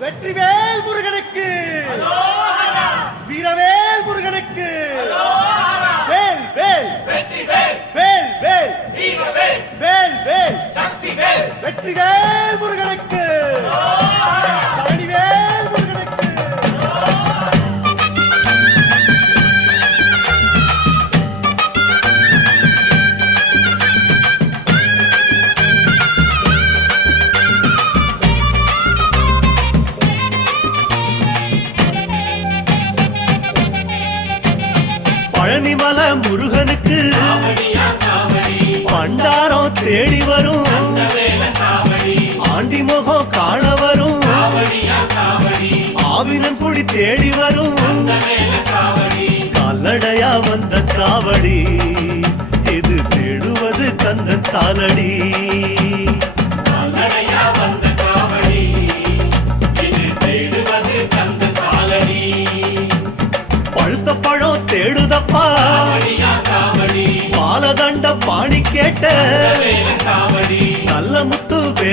வெற்றிவேல் முருகனுக்கு, வீரவேல் முருகனுக்கு, வேல் வேல் வேல் வேல் வேல் வேல் வெற்றிவேல் முருகனுக்கு, பழனிவேல் முருகனுக்கு. பழனிமல முருகனுக்கு பண்டாரம் தேடி வரும், ஆண்டி முகம் காண வரும், ஆவினன் குடி தேடி வரும், கால்நடையா வந்த காவடி இது தேடுவது கந்தன் காலடி. பழுத்த பழம் தேடுதப்பா, பாலதண்ட பாணி கேட்ட நல்ல முத்து வேல்.